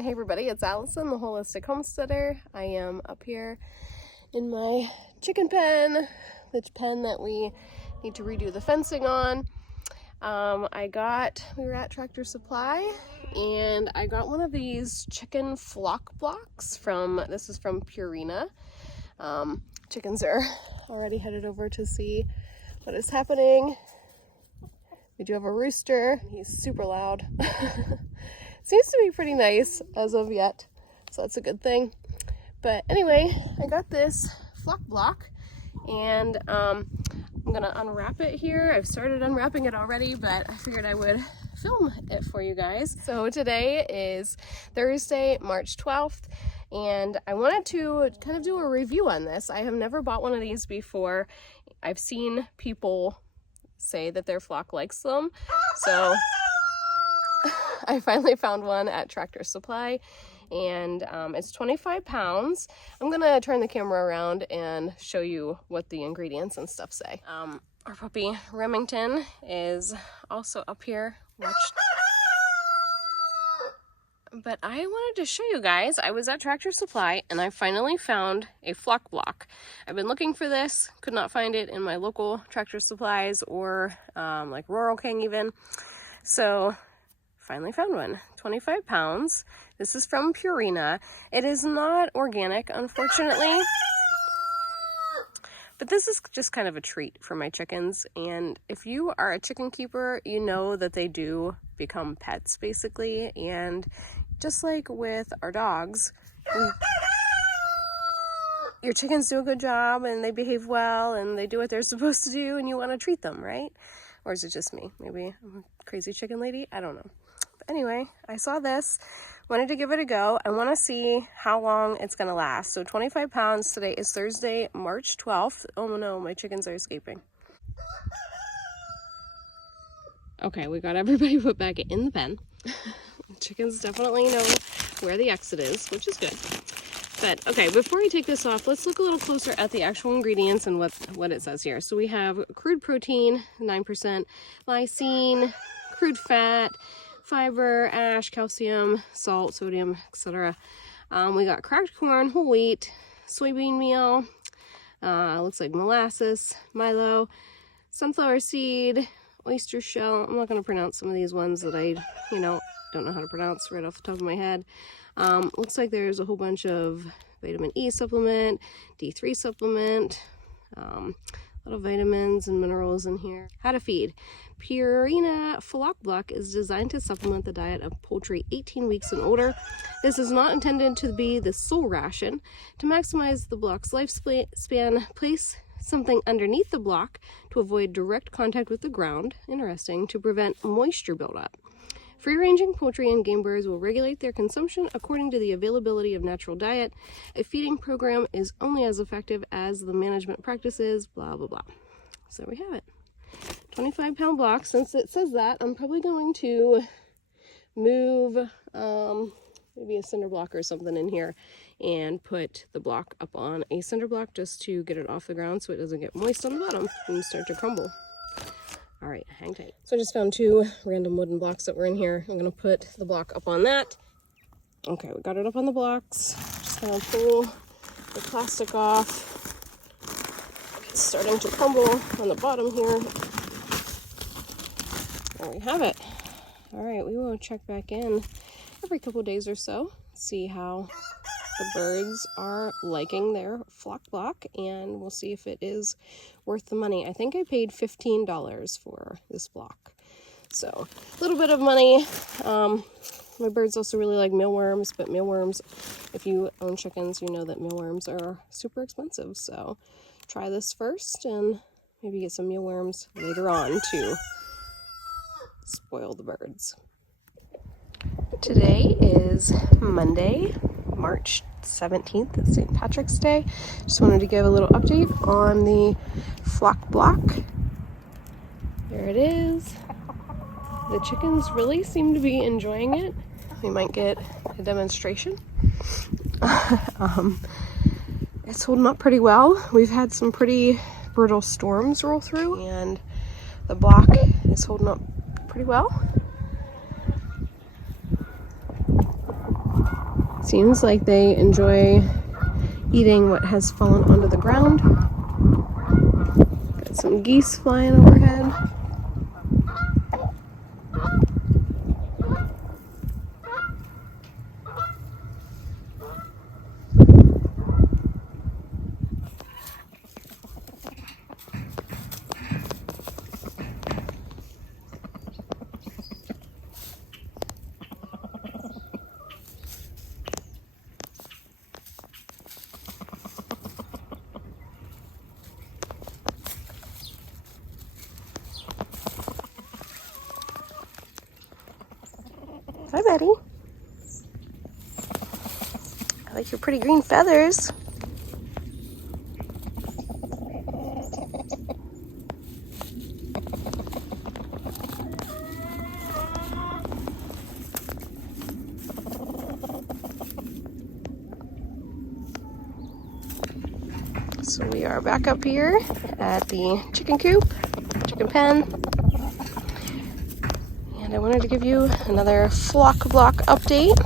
Hey everybody, it's Allison, the Holistic Homesteader. I am up here in my chicken pen, the pen that we need to redo the fencing on. We were at Tractor Supply and I got one of these chicken flock blocks this is from Purina. Chickens are already headed over to see what is happening. We do have a rooster. He's super loud. Seems to be pretty nice as of yet, so that's a good thing. But anyway, I got this flock block and I'm gonna unwrap it here. I've started unwrapping it already, but I figured I would film it for you guys. So today is Thursday, March 12th, and I wanted to kind of do a review on this. I have never bought one of these before. I've seen people say that their flock likes them, so I finally found one at Tractor Supply, and it's 25 pounds. I'm gonna turn the camera around and show you what the ingredients and stuff say. Our puppy Remington is also up here. But I wanted to show you guys, I was at Tractor Supply and I finally found a flock block. I've been looking for this, could not find it in my local Tractor Supplies or like Rural King even. So finally found one. 25 pounds. This is from Purina. It is not organic, unfortunately, but this is just kind of a treat for my chickens. And if you are a chicken keeper, you know that they do become pets basically. And just like with our dogs, your chickens do a good job and they behave well and they do what they're supposed to do and you want to treat them, right? Or is it just me? Maybe I'm a crazy chicken lady? I don't know. But anyway, I saw this, wanted to give it a go. I want to see how long it's going to last. So 25 pounds. Today is Thursday, March 12th. Oh no, my chickens are escaping. Okay, we got everybody put back in the pen. Chickens definitely know where the exit is, which is good. But okay, before we take this off, let's look a little closer at the actual ingredients and what it says here. So we have crude protein, 9%, lysine, crude fat, fiber, ash, calcium, salt, sodium, etc. We got cracked corn, whole wheat, soybean meal, looks like molasses, Milo, sunflower seed, oyster shell. I'm not going to pronounce some of these ones that I, don't know how to pronounce right off the top of my head. Looks like there's a whole bunch of vitamin E supplement, D3 supplement, a lot of vitamins and minerals in here. How to feed. Purina Flock Block is designed to supplement the diet of poultry 18 weeks and older. This is not intended to be the sole ration. To maximize the block's lifespan, place something underneath the block to avoid direct contact with the ground. Interesting. To prevent moisture buildup. Free-ranging poultry and game birds will regulate their consumption according to the availability of natural diet. A feeding program is only as effective as the management practices, blah, blah, blah. So we have it. 25-pound block. Since it says that, I'm probably going to move maybe a cinder block or something in here and put the block up on a cinder block just to get it off the ground so it doesn't get moist on the bottom and start to crumble. All right, hang tight. So I just found two random wooden blocks that were in here. I'm gonna put the block up on that. Okay, we got it up on the blocks. Just gonna pull the plastic off. It's starting to crumble on the bottom here. There we have it. All right, we will check back in every couple days or so, see how the birds are liking their flock block, and we'll see if it is worth the money. I think I paid $15 for this block, so a little bit of money. My birds also really like mealworms, but mealworms, if you own chickens, you know that mealworms are super expensive. So try this first and maybe get some mealworms later on to spoil the birds. Today is Monday, March 17th. It's St. Patrick's Day. Just wanted to give a little update on the flock block. There it is. The chickens really seem to be enjoying it. We might get a demonstration. It's holding up pretty well. We've had some pretty brutal storms roll through, and the block is holding up pretty well. Seems like they enjoy eating what has fallen onto the ground. Got some geese flying overhead. Hi, Betty. I like your pretty green feathers. So we are back up here at the chicken coop, chicken pen. And I wanted to give you another flock block update.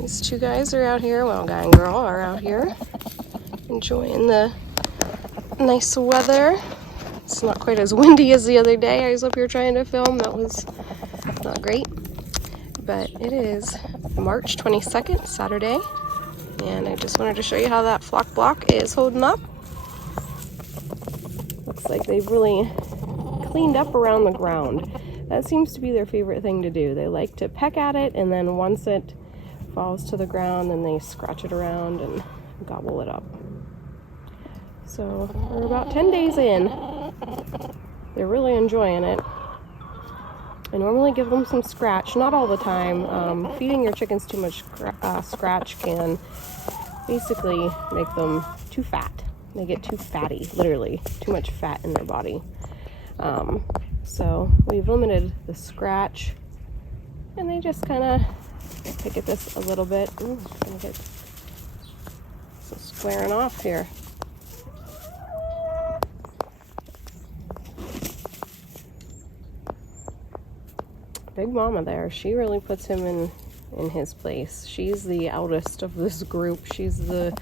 These two guys are out here, well, guy and girl are out here enjoying the nice weather. It's not quite as windy as the other day I was up here trying to film. That was not great. But it is March 22nd, Saturday. And I just wanted to show you how that flock block is holding up. Looks like they've really cleaned up around the ground. That seems to be their favorite thing to do. They like to peck at it, and then once it falls to the ground, then they scratch it around and gobble it up. So we're about 10 days in. They're really enjoying it. I normally give them some scratch, not all the time. Feeding your chickens too much scratch can basically make them too fat. They get too fatty, literally, too much fat in their body. So we've limited the scratch, and they just kind of pick at this a little bit. Ooh, gonna get some squaring off here. Big Mama there, she really puts him in his place. She's the eldest of this group. She's the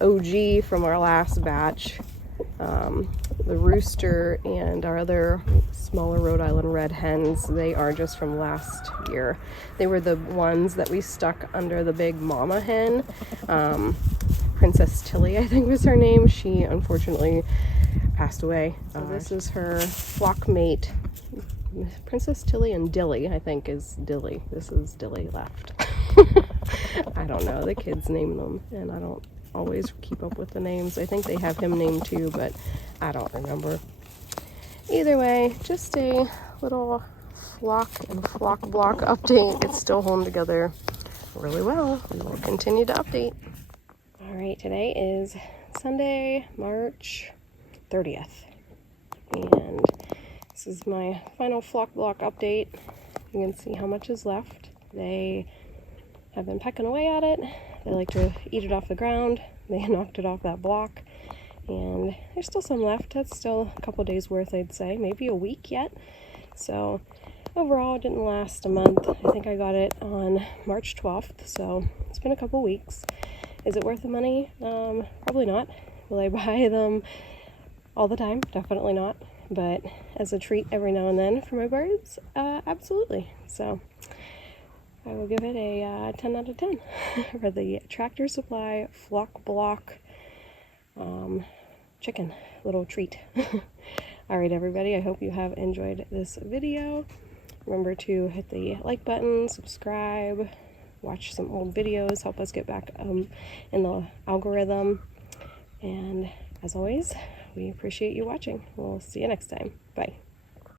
OG from our last batch. The rooster and our other smaller Rhode Island red hens, they are just from last year. They were the ones that we stuck under the big mama hen. Princess Tilly, I think was her name. She unfortunately passed away. This is her flock mate. Princess Tilly and Dilly, I think, is Dilly. This is Dilly left. I don't know. The kids name them, and I don't always keep up with the names. I think they have him named too, but I don't remember. Either way, just a little flock and flock block update. It's still home together really well. We will continue to update. All right, today is Sunday, March 30th, and this is my final flock block update. You can see how much is left. They have been pecking away at it. They like to eat it off the ground. They knocked it off that block, and there's still some left. That's still a couple days worth, I'd say, maybe a week yet. So overall, it didn't last a month. I think I got it on March 12th, so it's been a couple weeks. Is it worth the money? Probably not. Will I buy them all the time? Definitely not. But as a treat every now and then for my birds, absolutely. So I will give it a 10 out of 10 for the Tractor Supply flock block chicken little treat. All right, everybody, I hope you have enjoyed this video. Remember to hit the like button, subscribe, watch some old videos, help us get back in the algorithm. And as always, we appreciate you watching. We'll see you next time. Bye.